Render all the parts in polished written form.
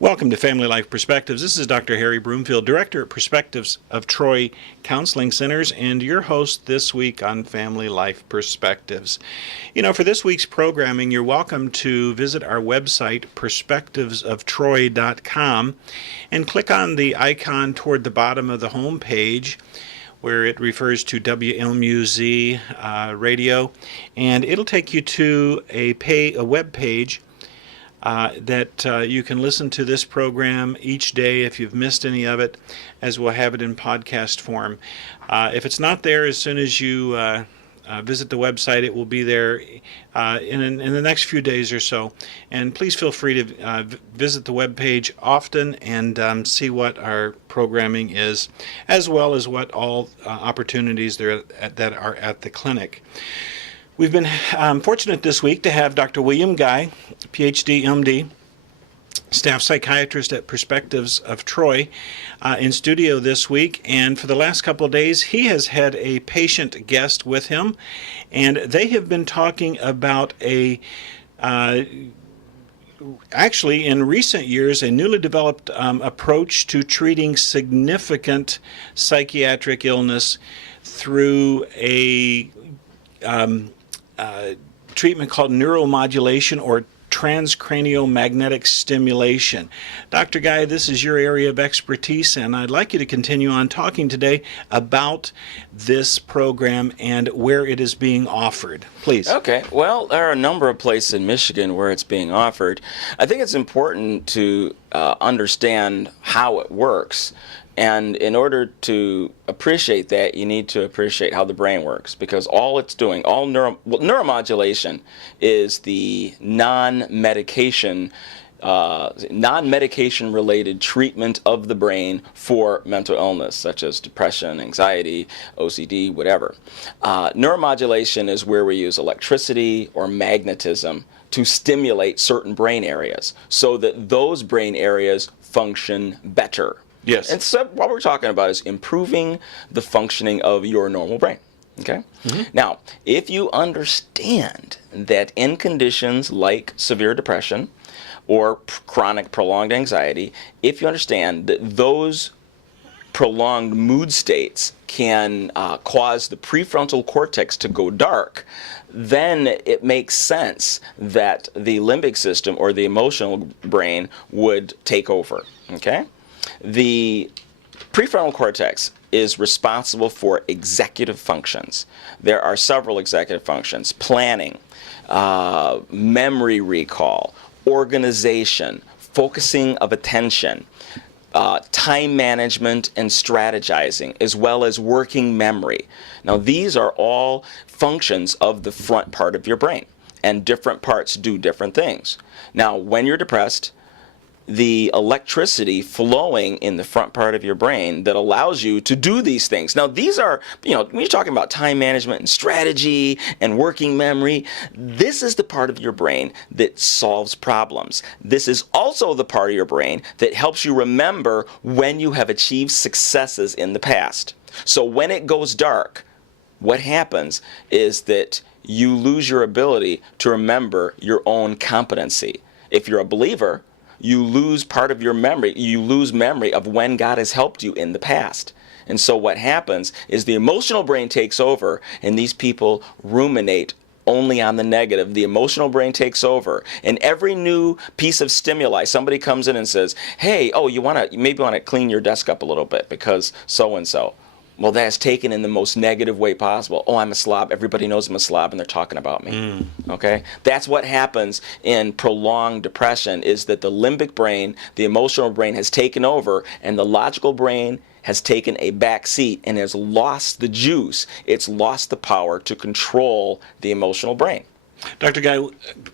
Welcome to Family Life Perspectives. This is Dr. Harry Broomfield, Director at Perspectives of Troy Counseling Centers, and your host this week on Family Life Perspectives. You know, for this week's programming, you're welcome to visit our website, perspectivesoftroy.com, and click on the icon toward the bottom of the home page where it refers to WMUZ radio, and it'll take you to a web page that you can listen to this program each day if you've missed any of it, as we'll have it in podcast form. If it's not there as soon as you visit the website, it will be there in the next few days or so. And please feel free to visit the web page often and see what our programming is, as well as what all opportunities there that are at the clinic. We've been fortunate this week to have Dr. William Guy, PhD, MD, staff psychiatrist at Perspectives of Troy, in studio this week. And for the last couple of days, he has had a patient guest with him, and they have been talking about actually, in recent years, a newly developed approach to treating significant psychiatric illness through a treatment called Neuromodulation or Transcranial Magnetic Stimulation. Dr. Guy, this is your area of expertise, and I'd like you to continue on talking today about this program and where it is being offered. Please. Okay. Well, there are a number of places in Michigan where it's being offered. I think it's important to understand how it works. And in order to appreciate that, you need to appreciate how the brain works, because all it's doing, neuromodulation is the non-medication related treatment of the brain for mental illness, such as depression, anxiety, OCD, whatever. Neuromodulation is where we use electricity or magnetism to stimulate certain brain areas so that those brain areas function better. Yes. And so what we're talking about is improving the functioning of your normal brain. Okay? Mm-hmm. Now, if you understand that in conditions like severe depression or chronic prolonged anxiety, if you understand that those prolonged mood states can cause the prefrontal cortex to go dark, then it makes sense that the limbic system or the emotional brain would take over. Okay? The prefrontal cortex is responsible for executive functions. There are several executive functions: planning, memory recall, organization, focusing of attention, time management and strategizing, as well as working memory. Now, these are all functions of the front part of your brain, and different parts do different things. Now, when you're depressed, the electricity flowing in the front part of your brain that allows you to do these things. Now, these are, when you're talking about time management and strategy and working memory, this is the part of your brain that solves problems. This is also the part of your brain that helps you remember when you have achieved successes in the past. So when it goes dark, what happens is that you lose your ability to remember your own competency. If you're a believer, you lose part of your memory. You lose memory of when God has helped you in the past. And so what happens is the emotional brain takes over, and these people ruminate only on the negative. The emotional brain takes over, and every new piece of stimuli, somebody comes in and says, hey, you maybe want to clean your desk up a little bit because so-and-so. Well, that's taken in the most negative way possible. Oh, I'm a slob. Everybody knows I'm a slob, and they're talking about me. Okay? That's what happens in prolonged depression, is that the limbic brain, the emotional brain, has taken over, and the logical brain has taken a back seat and has lost the juice. It's lost the power to control the emotional brain. Dr. Guy,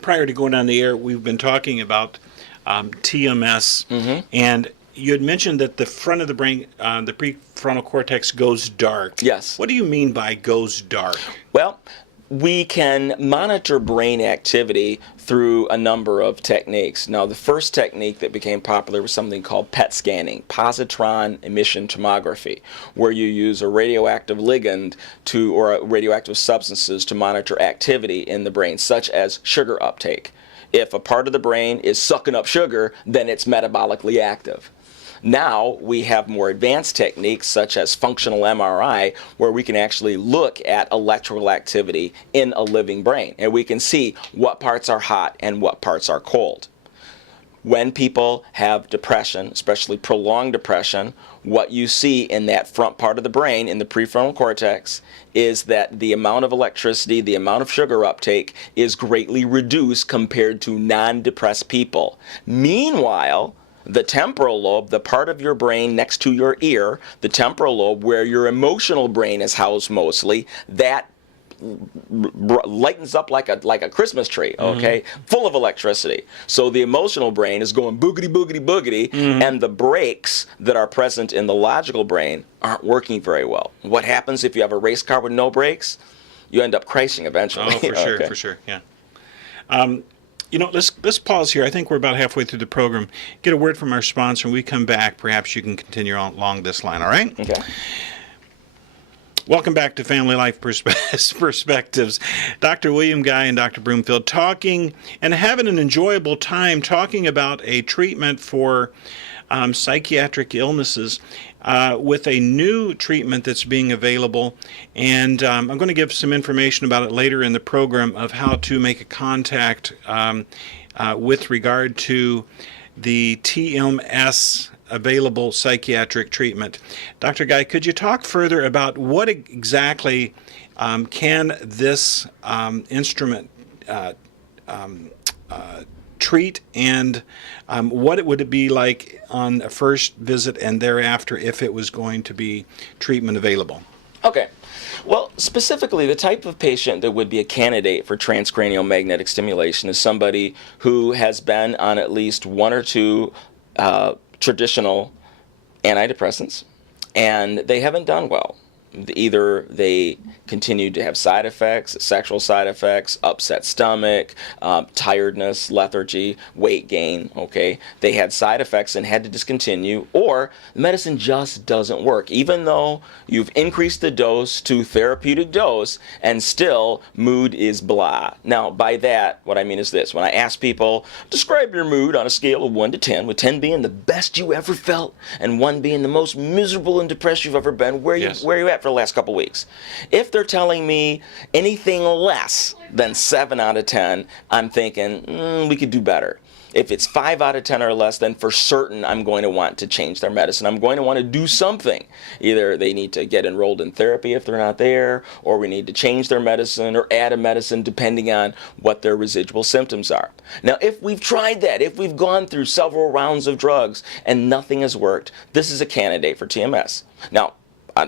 prior to going on the air, we've been talking about TMS, and you had mentioned that the front of the brain, the prefrontal cortex, goes dark. Yes. What do you mean by goes dark? Well, we can monitor brain activity through a number of techniques. Now, the first technique that became popular was something called PET scanning, positron emission tomography, where you use a radioactive ligand or radioactive substances to monitor activity in the brain, such as sugar uptake. If a part of the brain is sucking up sugar, then it's metabolically active. Now we have more advanced techniques such as functional MRI, where we can actually look at electrical activity in a living brain, and we can see what parts are hot and what parts are cold. When people have depression, especially prolonged depression, what you see in that front part of the brain, in the prefrontal cortex, is that the amount of electricity, the amount of sugar uptake is greatly reduced compared to non-depressed people. Meanwhile, the temporal lobe, the part of your brain next to your ear, the temporal lobe where your emotional brain is housed mostly, that lightens up like a Christmas tree, okay, full of electricity. So the emotional brain is going boogity, boogity, boogity, and the brakes that are present in the logical brain aren't working very well. What happens if you have a race car with no brakes? You end up crashing eventually. Oh, for sure, for sure, yeah. You know, let's pause here. I think we're about halfway through the program. Get a word from our sponsor. When we come back, perhaps you can continue along this line, all right? Okay. Welcome back to Family Life Perspectives. Dr. William Guy and Dr. Broomfield talking and having an enjoyable time talking about a treatment for psychiatric illnesses with a new treatment that's being available. And I'm going to give some information about it later in the program of how to make a contact with regard to the TMS available psychiatric treatment. Dr. Guy, could you talk further about what exactly can this instrument treat, and what would it be like on a first visit and thereafter if it was going to be treatment available? Okay. Well, specifically, the type of patient that would be a candidate for transcranial magnetic stimulation is somebody who has been on at least one or two traditional antidepressants, and they haven't done well. Either they continued to have side effects, sexual side effects, upset stomach, tiredness, lethargy, weight gain, okay? They had side effects and had to discontinue, or the medicine just doesn't work, even though you've increased the dose to therapeutic dose, and still mood is blah. Now, by that, what I mean is this. When I ask people, describe your mood on a scale of 1 to 10, with 10 being the best you ever felt, and 1 being the most miserable and depressed you've ever been, where are you at for the last couple weeks? If they're telling me anything less than 7 out of 10, I'm thinking, we could do better. If it's 5 out of 10 or less, then for certain I'm going to want to change their medicine. I'm going to want to do something. Either they need to get enrolled in therapy if they're not there, or we need to change their medicine or add a medicine depending on what their residual symptoms are. Now, if we've tried that, if we've gone through several rounds of drugs and nothing has worked, this is a candidate for TMS. Now,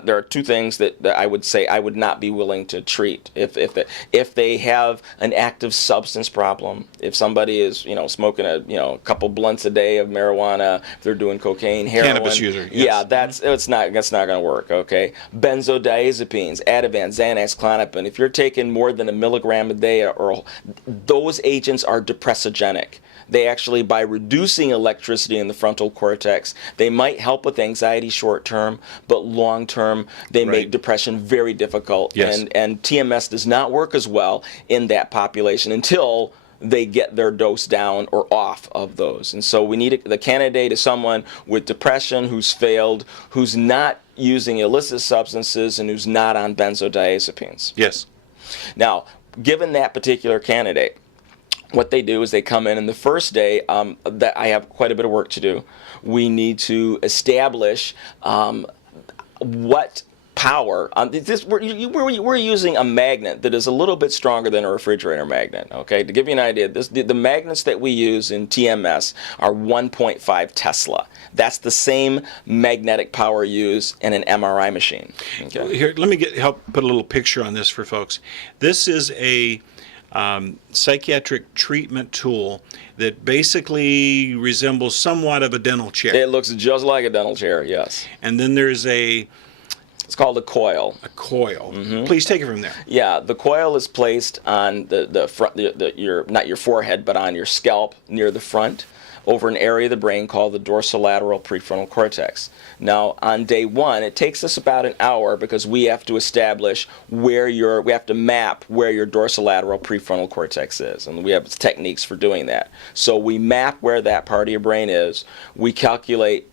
there are 2 things that I would say I would not be willing to treat. If they have an active substance problem, if somebody is smoking a couple blunts a day of marijuana, if they're doing cocaine, heroin, cannabis user, yes. Yeah, that's not going to work. Okay, benzodiazepines, Ativan, Xanax, Klonopin. If you're taking more than 1 milligram a day, or those agents are depressogenic. They actually, by reducing electricity in the frontal cortex, they might help with anxiety short term, but long term, they make depression very difficult. Yes. And TMS does not work as well in that population until they get their dose down or off of those. And so we need the candidate is someone with depression who's failed, who's not using illicit substances, and who's not on benzodiazepines. Yes. Now, given that particular candidate, what they do is they come in, and the first day that I have quite a bit of work to do. We need to establish what power. We're using a magnet that is a little bit stronger than a refrigerator magnet. Okay, to give you an idea, the magnets that we use in TMS are 1.5 Tesla. That's the same magnetic power used in an MRI machine. Okay. Here, let me help put a little picture on this for folks. This is a psychiatric treatment tool that basically resembles somewhat of a dental chair. It looks just like a dental chair, yes. And then there's it's called a coil. A coil. Please take it from there. Yeah, the coil is placed on the front, not your forehead, but on your scalp near the front, over an area of the brain called the dorsolateral prefrontal cortex. Now, on day one, it takes us about an hour because we have to establish we have to map where your dorsolateral prefrontal cortex is, and we have techniques for doing that. So we map where that part of your brain is. We calculate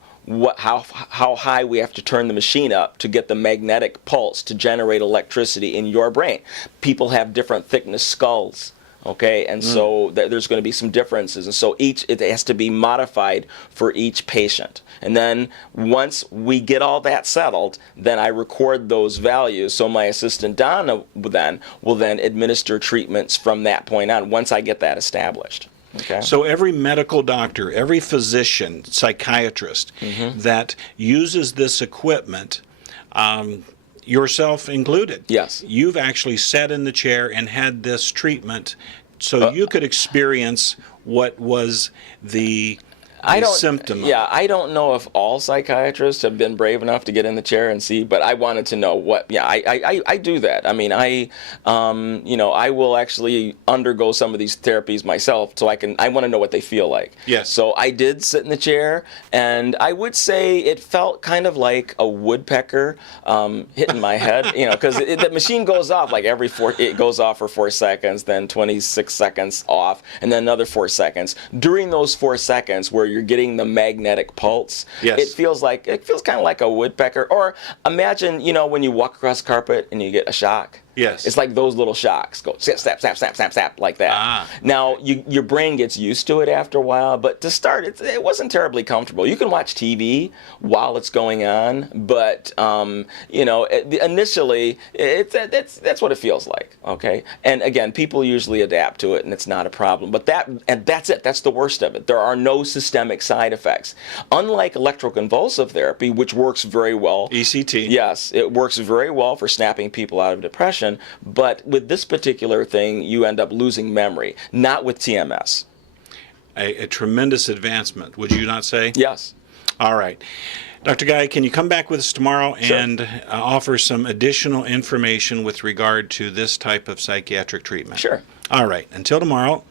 how high we have to turn the machine up to get the magnetic pulse to generate electricity in your brain. People have different thickness skulls, okay, and so there's going to be some differences, and so it has to be modified for each patient. And then once we get all that settled, then I record those values, so my assistant Donna will then administer treatments from that point on once I get that established. Okay. So every medical doctor, every physician, psychiatrist that uses this equipment, yourself included, yes, you've actually sat in the chair and had this treatment so you could experience what was the symptom. Yeah, I don't know if all psychiatrists have been brave enough to get in the chair and see, but I wanted to know what. Yeah, I do that. I mean, I will actually undergo some of these therapies myself, so I want to know what they feel like. Yes. So I did sit in the chair, and I would say it felt kind of like a woodpecker hitting my head, because the machine goes off like it goes off for 4 seconds, then 26 seconds off, and then another 4 seconds. During those 4 seconds where you're getting the magnetic pulse, yes, it feels kind of like a woodpecker. Or imagine, when you walk across the carpet and you get a shock. Yes. It's like those little shocks go snap, snap, snap, snap, snap, snap, like that. Now, your brain gets used to it after a while, but to start, it wasn't terribly comfortable. You can watch TV while it's going on, but, initially, that's what it feels like, okay? And again, people usually adapt to it, and it's not a problem. But that's it. That's the worst of it. There are no systemic side effects. Unlike electroconvulsive therapy, which works very well. ECT. Yes, it works very well for snapping people out of depression. But with this particular thing, you end up losing memory, not with TMS. A tremendous advancement, would you not say? Yes. All right. Dr. Guy, can you come back with us tomorrow Sure. and offer some additional information with regard to this type of psychiatric treatment? Sure. All right. Until tomorrow,